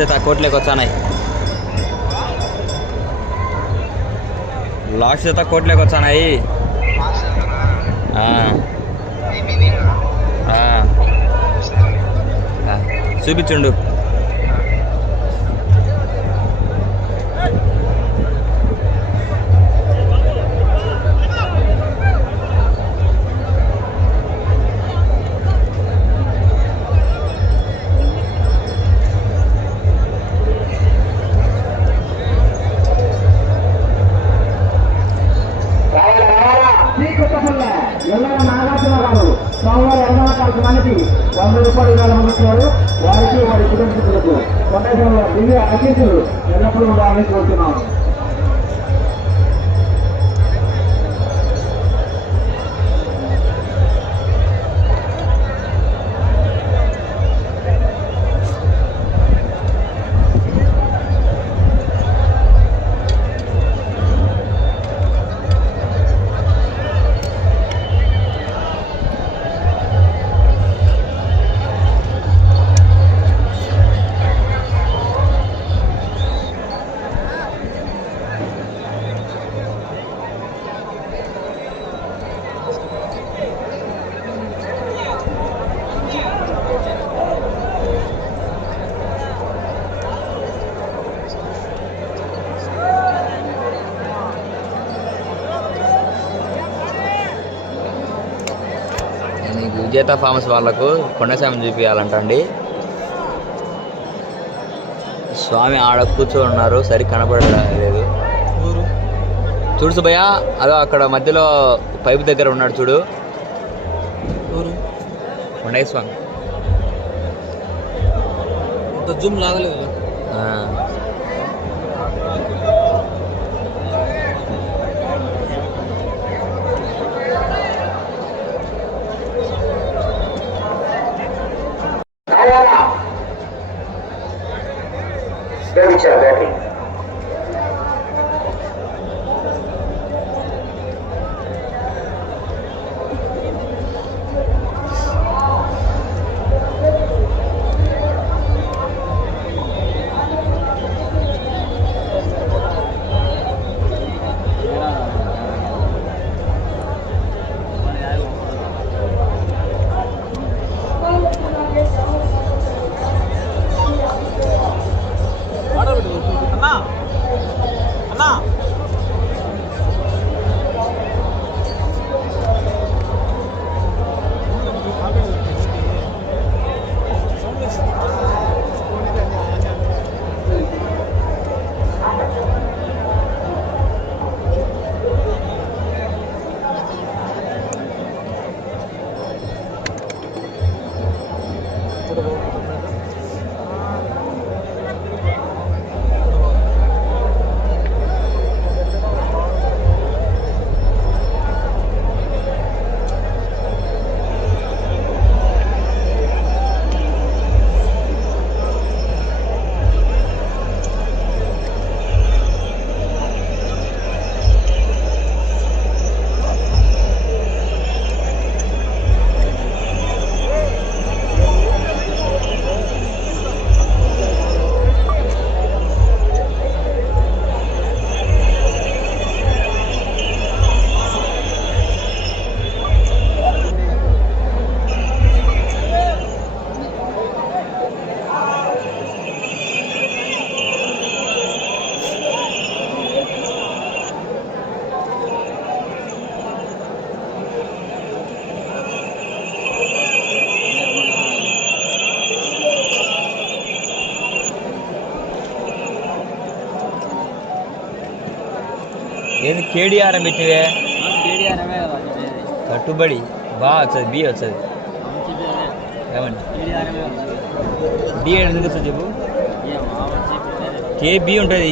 చేత కోట్లోకి వచ్చానాయి లాస్ట్ చేత కోట్లోకి వచ్చానాయి ఆ. ఆ. చూపించుండు విజేత ఫార్మస్ వాళ్ళకు కొండస్వామి చూపించాలంటండి స్వామి ఆడ కూర్చో ఉన్నారు సరి కనపడలేదు చూడు సుబ్బయ్య అదో అక్కడ మధ్యలో పైపు దగ్గర ఉన్నాడు చూడు. కొండయ్య స్వామి. జూమ్ లాగలేదు. teacher working ఏంది కేడిఆర్ పెట్టివే కట్టుబడి బాగా వచ్చేది బి వచ్చేది ఏమండి డి ఎందుకు వస్తుంది చెప్పు కేబి ఉంటుంది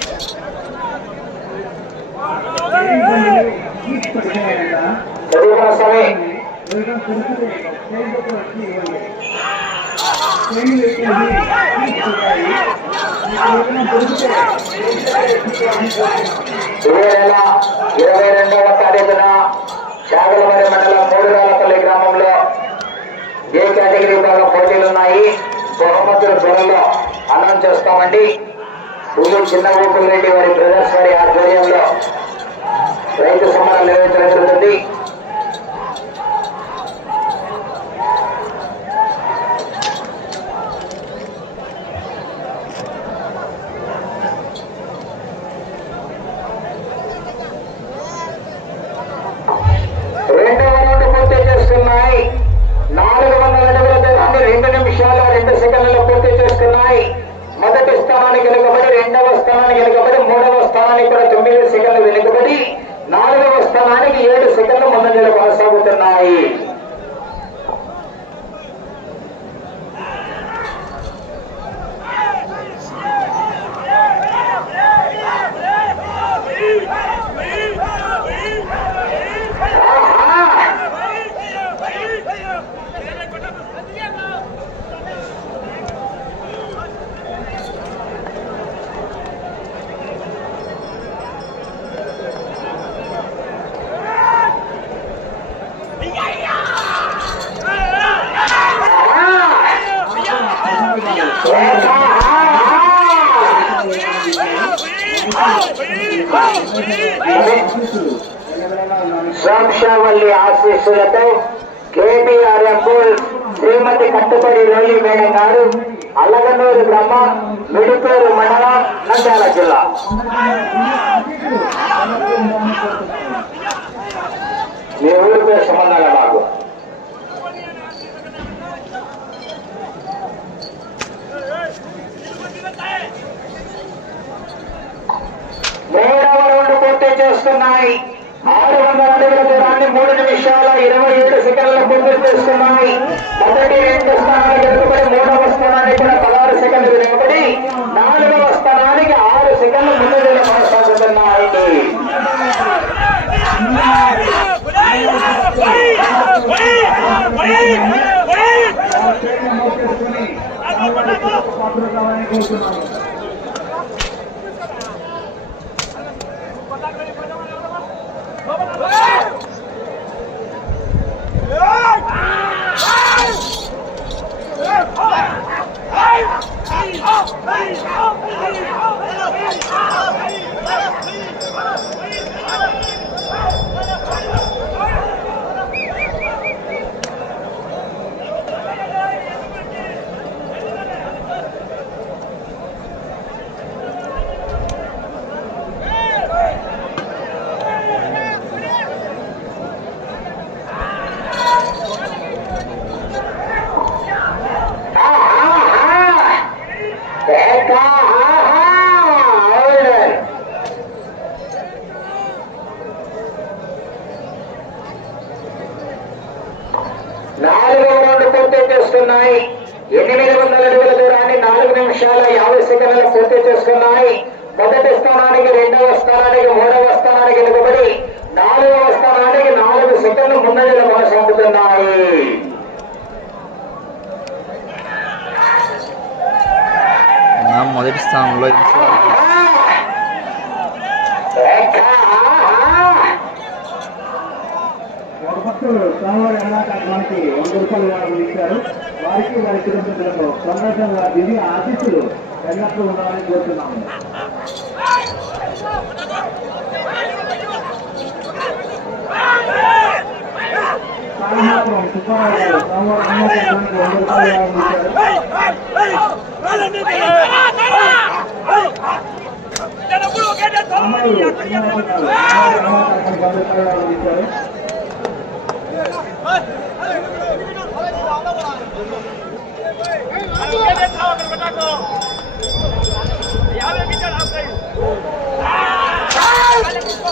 ఇరవై నెల ఇరవై రెండవ తారీఖున చాగలమరి మండలం గ్రామంలో ఏ కేటగిరీ విభాగం పోటీలు ఉన్నాయి బహుమతుల త్వరలో అన్నం చేస్తామండి పూజలు చిన్న గోపుల్ రెడ్డి వారి బ్రదర్స్ వారి ఆధ్వర్యంలో రైతు సమరం నిర్వహించడం జరుగుతుంది చేస్తున్నాయి ఆరు వందల అడుగుల దూరాన్ని మూడు నిమిషాల ఇరవై ఏడు సెకండ్లు పూర్తి చేస్తున్నాయి మొదటి రెండు స్థానాలకు ఎదుర్కొని మూడవ స్థానానికి కూడా పదహారు సెకండ్లు వెనుకబడి నాలుగవ స్థానానికి ఆరు సెకండ్లు ముందు కొనసాగుతున్నాయి పత్రిక Vai, vai, vai! కొనసాగుతున్నాయి మొదటి స్థానంలో ఇచ్చారు. వారికి వారి కుటుంబ సందర్శన దిగి ఎల్లప్పుడూ ఉండాలని కోరుతున్నాము.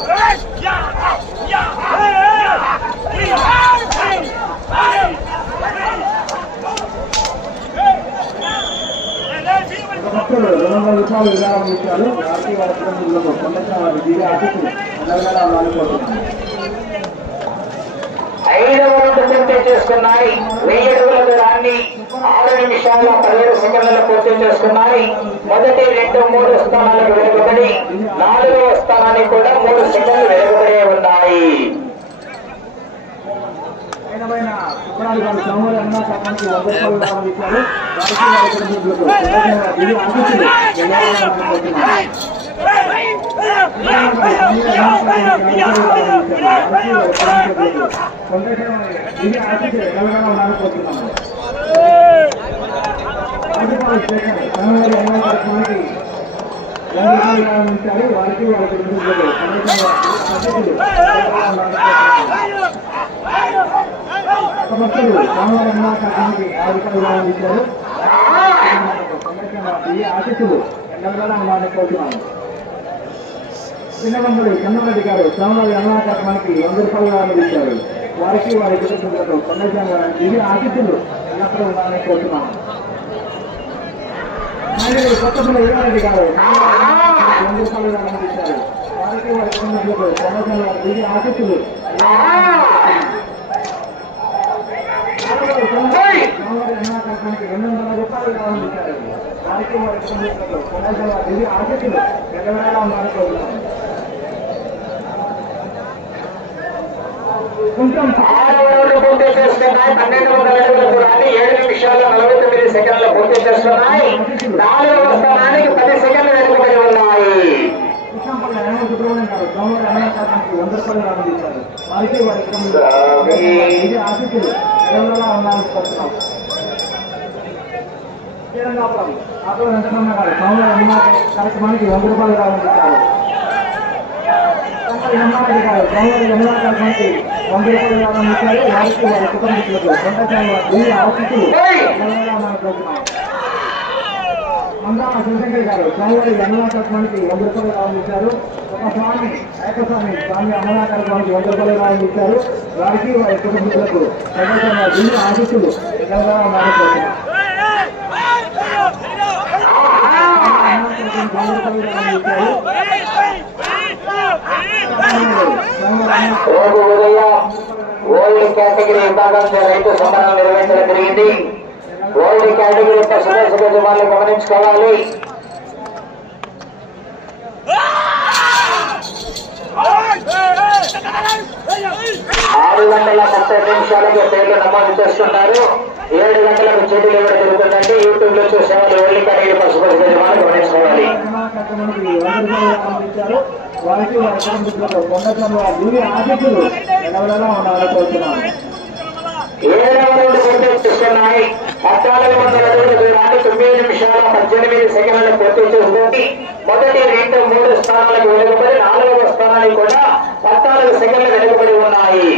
Right! ప్రభుత్వాలు విధానం రూపాయలు విరాళం ఇచ్చారు వారికి వారి దీని సందర్శన వారి దిగి ఆశిస్సులు నెలవేళ పూర్తి చేసుకున్నాయి. వెయ్యి అడుగుల దూరాన్ని ఆరు నిమిషాల పదిహేడు సెకండ్లలో పూర్తి చేసుకున్నాయి. మొదటి రెండు మూడు స్థానాలకు వెనుకబడి నాలుగవ స్థానానికి కూడా మూడు సెకండ్లు వెనుకబడి ఉన్నాయి. అయినమైన సుబ్బరాజు గారు సోమవారి అన్నా కార్యక్రమానికి వంద రూపాయలు విరాళం ఇచ్చారు వారికి వారి కుటుంబీకులకు సందర్శన వారి దిగి ఆశిస్సులు నెలవేళ ఉండాలని కోరుతున్నాము వారికి ఇచ్చారు. ఆశిస్సులు ఎన్నో ఉండాలని కోరుతున్నాను. చిన్నబంధుడు కన్నరెడ్డి గారు సోమవారి అన్నదానానికి వంద రూపాయలు అందించారు వారికి వారి కుటుంబాలకు సందేశంగా ఇది ఆతిథ్యులు ఎల్లప్పుడూ ఉండాలని కోరుతున్నాము కొత్తపల్లి వీరారెడ్డి గారు వంద రూపాయలు అందించారు వారికి వారి కుటుంబాలకు సందేశంగా ఇది ఆతిథ్యులు సోమవారి అన్నదానానికి రెండు వందల రూపాయలు అందించారు వారికి వారి కుటుంబాలకు సందేశంగా ఇది ఆతిథ్యులు ఎల్లవేళ ఉండాలని కోరుతున్నాము కొంచెం ఆరవ రౌండ్ పూర్తి చేసుకున్నాయి పన్నెండు వందల అడుగుల దూరాన్ని ఏడు నిమిషాల నలభై తొమ్మిది సెకండ్లు పూర్తి చేసుకున్నాయి. నాలుగవ స్థానానికి పది సెకండ్లు వెనుకబడి ఉన్నాయి సోమవారి అన్నదానానికి వంద రూపాయలు అందించారు వారికి వారి కుటుంబాలకు ఆటో వెంకటరమణ గారు సోమవారి అన్న కార్యక్రమానికి వంద రూపాయలు సంపల్లి హనుమారెడ్డి గారు సోమవారి అన్న కార్యక్రమానికి వంద రూపాయలు అందించారు వారికి వారి కుటుంబీకులకు ఎవరిలా ఉండాలని కోరుతున్నాం. మందామ శివశంకర్ గారు స్వామివారి అన్నదాతత్వానికి వంద రూపాయలు రావాలిచ్చారు ఒక స్వామి ఏకస్వామి స్వామి అన్నదాతత్వానికి వంద రూపాయలు రావాలిచ్చారు వారికి వారి కుటుంబీకులకు దిల్లు ఆశిస్తులు ఎక్కడగా రోజు ఉదయం ఓల్డ్ కేటగిరీ విభాగంలో రైతు సమరం నిర్వహించడం జరిగింది. ఓల్డ్ కేటగిరీ యొక్క సదస్సు యజమానులు గమనించుకోవాలి. ఆరు గంటల ముప్పై నిమిషాలకు పేర్లు నమోదు చేస్తున్నారు ఏడు గంటలకు చేతులు ఇవ్వడం జరుగుతుందండి. యూట్యూబ్లో చూసే వాళ్ళు ఓల్డ్ కేటగిరీ పశుపతి యజమానులు గమనించుకోవాలి. వారికి ఏడవ రౌండ్ పూర్తి పద్నాలుగు వందల తొమ్మిది నిమిషాల పద్దెనిమిది సెకండ్ల పూర్తి చేసుకుంది మొదటి రెండు మూడు స్థానాలకు వెనుకబడి నాలుగవ స్థానానికి కూడా పద్నాలుగు సెకండ్లు వెనుకబడి ఉన్నాయి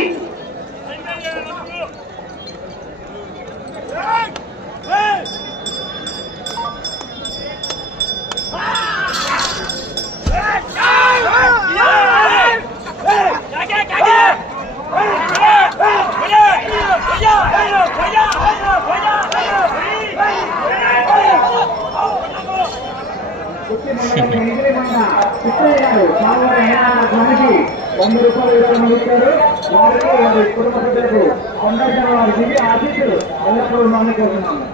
వంద రూపాయలు విరాళం ఇచ్చారు వారికి వారి కుటుంబ సభ్యులకు సందర్శన వారి ఎల్లప్పుడూ మనం కోరుతున్నాము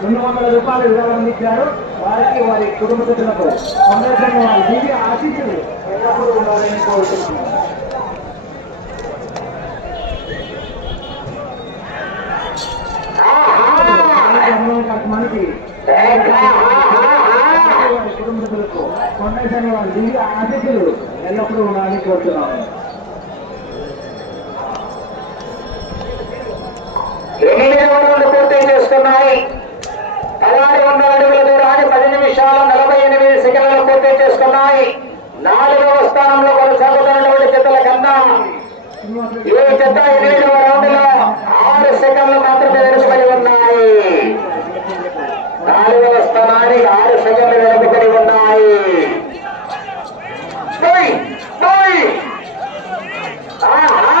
రెండు వందల రూపాయలు విరాళం అందించారు. వారికి వారి కుటుంబ సభ్యులకు సందర్శంగా వారి దివ్య ఆశీస్సులు ఎల్లప్పుడూ ఉండాలని కోరుతున్నాను అన్నదాన కుటుంబ సభ్యులకు వారి దివ్య ఆశీస్సులు ఎల్లప్పుడూ ఉండాలని కోరుతున్నాను పూర్తి చేస్తున్నాయి పదహారు వందల అడుగుల నిమిషాలు నలభై ఎనిమిది సెకండ్లు పూర్తి చేసుకున్నాయి. నాలుగవ స్థానంలో కొనసాగుతున్నటువంటి జతల కన్నా ఈ జత ఎనిమిదవ రౌండ్లో ఆరు సెకండ్లు మాత్రమే వెనుకబడి ఉన్నాయి. నాలుగవ స్థానానికి ఆరు సెకండ్ వెనుకబడి ఉన్నాయి పోయ్, పోయ్. ఆహా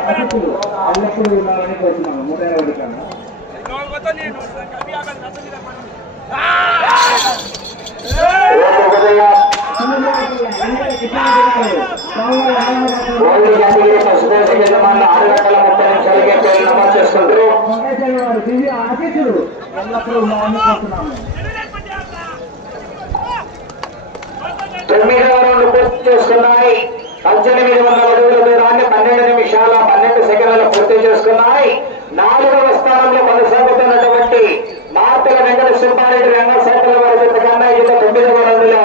ఎల్లప్పుడూ ఉండాలని కోరుతున్నాను నూట ఇరవై యజమానులు ఆరు గంటల ముప్పై నిమిషాలకే నమోదు చేసుకుంటారు. తొమ్మిదవ రౌండ్ పూర్తి చేసుకున్నాయి. పద్దెనిమిది వందల అడుగుల దూరాన్ని పన్నెండు నిమిషాల పన్నెండు సెకండ్లు పూర్తి చేసుకున్నాయి. నాలుగవ స్థానంలో కొనసాగుతున్నటువంటి మార్తల వెంకట సుబ్బారెడ్డి రంగశాఖల వారి జత కన్నా ఇక తొమ్మిదవ రౌండ్లో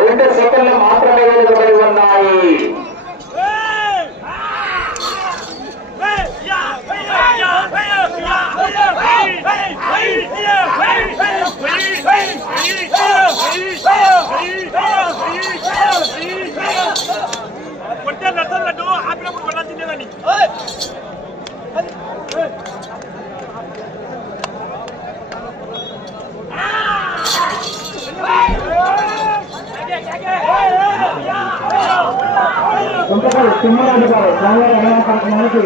రెండు సెకండ్లు మాత్రమే వెనుకబడి ఉన్నాయి కొట్టే ఆపినప్పుడు కొట్టాల్సిందేదాన్ని తిమ్మరాజు గారు సోమవారం అన్నదాన కార్యక్రమానికి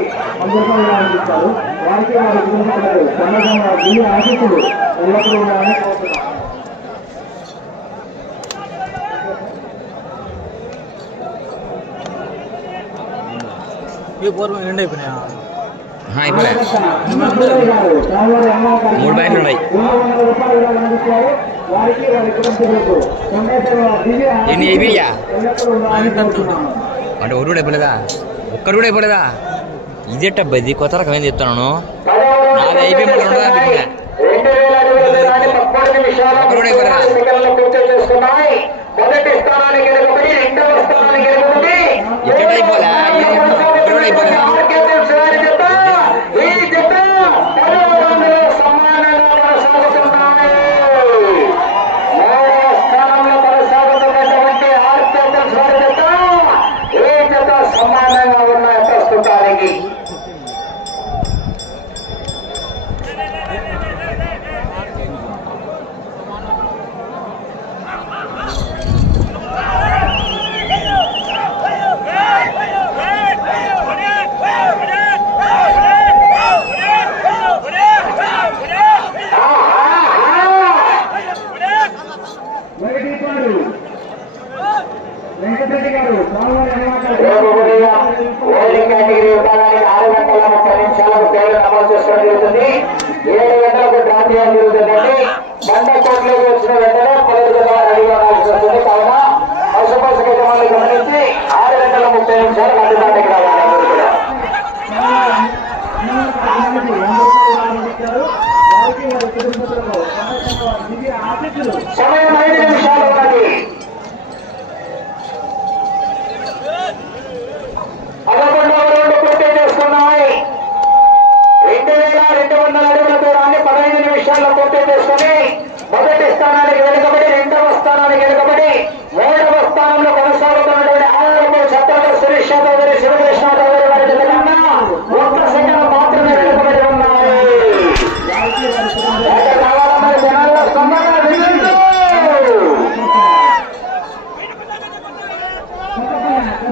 అందిస్తారు. వారికి వారి కుటుంబ సమాజంగా సందర్భంగా ఎల్లప్పుడూ ఉండాలని ఈ పూర్వం ఎండ్ అయిపోయినాయా. ఆ, అయిపోలే. మూడు బ్యాగులు ఉన్నాయి. ఎన్ని అయిపోయా అంటే ఒకటి కూడా అయిపోలేదా? ఒక్కరు కూడా అయిపోలేదా? ఇదేటబ్బా ఇది కొత్త రకం చెప్తున్నాను నాది అయిపోయి మళ్ళీ ఉండదా ముప్పై కూడా. ఎదుగుబడి ఇక్కడ అయిపోలే ఇక్కడ అయిపోలే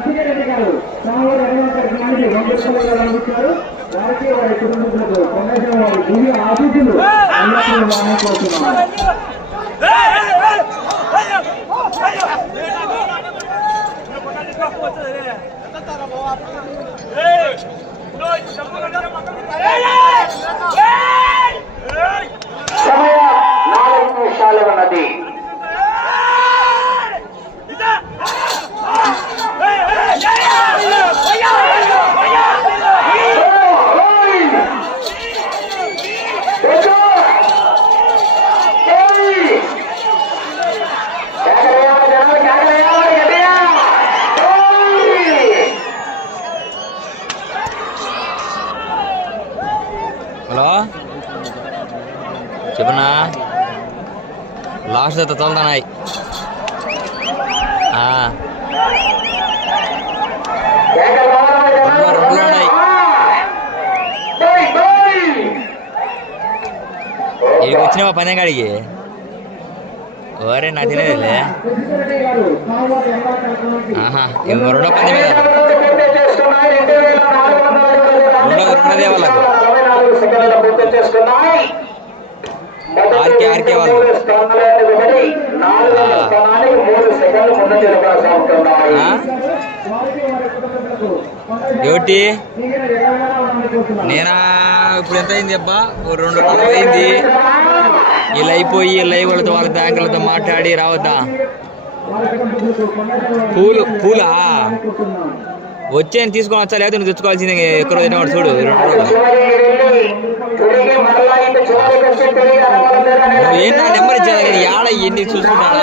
మంచిగా ఎదిగారు మామూలు ఎటువంటి జ్ఞానికి వందల అందించారు వారికి వారి కుటుంబీకులకు కొండేశ్వర వారి దివ్య ఆతిథ్యులు అందరూ మనం కోరుతున్నాము Hey! హలో? చెప్పనా? లాస్ట్ అయితే తోలుతున్నాయి ఇక్కడికి వచ్చినావా పని కాడికి? ఓరే నాకు తినేదిలే ఆహా ఇంకో రెండో పందెం మీద రెండో రెండోదే వాళ్ళకు. వారికి వారి కుటుంబాలకు ఏమిటి? నేనా? ఇప్పుడు ఎంత అయింది అబ్బా? ఓ రెండు నలభై అయింది ఇలా అయిపోయి ఇలా అయి వాళ్ళతో వాళ్ళ బ్యాంకులతో మాట్లాడి రావద్దా? పూలు పూలా కోరుతున్నాను వచ్చే తీసుకొని వచ్చా లేకపోతే నువ్వు తెచ్చుకోవాల్సింది ఎక్కడ తినేవాడు చూడు నువ్వు ఏంటి నా నెంబర్ ఇచ్చేది? నేను యాడ ఎన్ని చూసుకుంటానా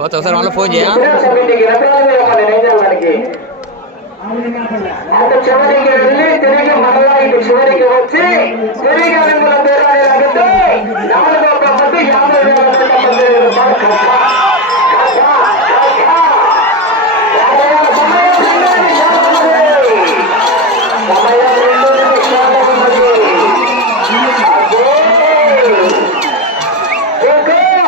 ఒకసారి మళ్ళీ ఫోన్ చేయా అటు చివరికి వెళ్ళి తిరిగి మరలా ఇటు చివరికి వచ్చి తిరిగి రంగుల పేరాన్ని లాగితే నాలుగో కప్పటి యాభై వేల నూట పద్దెనిమిది రూపాయలు ఖర్చు. ఖర్చు, ఖర్చు. సమయం రెండు నిమిషాలు ఉన్నది. సమయం రెండు నిమిషాలు ఉన్నది. అదే. ఎక్కువ.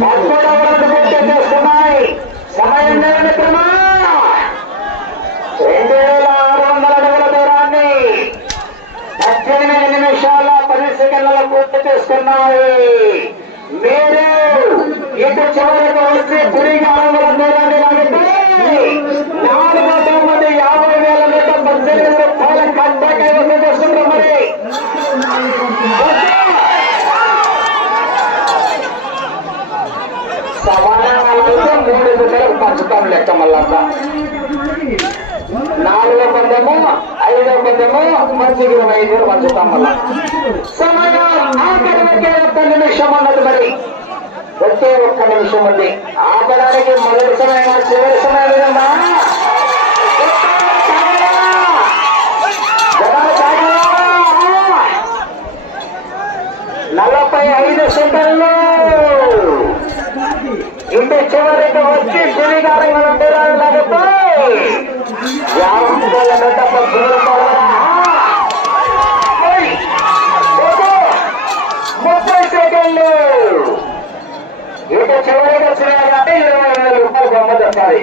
పదమూడవది పూర్తి చేస్తున్నాయి సమయం నియమితమా రెండు వేల ఆరు వందల అడుగుల దూరాన్ని పద్దెనిమిది నిమిషాల పది సెకండ్ల పూర్తి చేస్తున్నాయి మీరు ఇటు చివరికి వచ్చి తిరిగి అడుగుల దూరాన్ని లాగితే నాలుగు తొమ్మిది యాభై వేల నూట పద్దెనిమిది రూపాయల కట్ట కైవసం చేస్తున్నారు మరి సమానంగా మూడు జతలకు పంచుతాం లెక్క మళ్ళంతా. నాలుగో పందెము ఐదో పందెము మంచికి ఇరవై ఐదు వేలు పంచుతాం మళ్ళా. సమయం ఆఖరి ఒక్క నిమిషం ఉన్నది మరి. ఒకే ఒక్క నిమిషం ఉంది. ఆపడానికి మొదటి సమయం చివరి సమయం ఏదమ్మా? నలభై ఐదు సెకండ్లు. ఇంటి చివరికి వచ్చి తిరిగారంగా లేకపోతే యాభై వేల ముప్పై సెకండ్లు. ఇటు చివరికి వచ్చినా కానీ ఇరవై వేల రూపాయలు బొమ్మ చెప్పాలి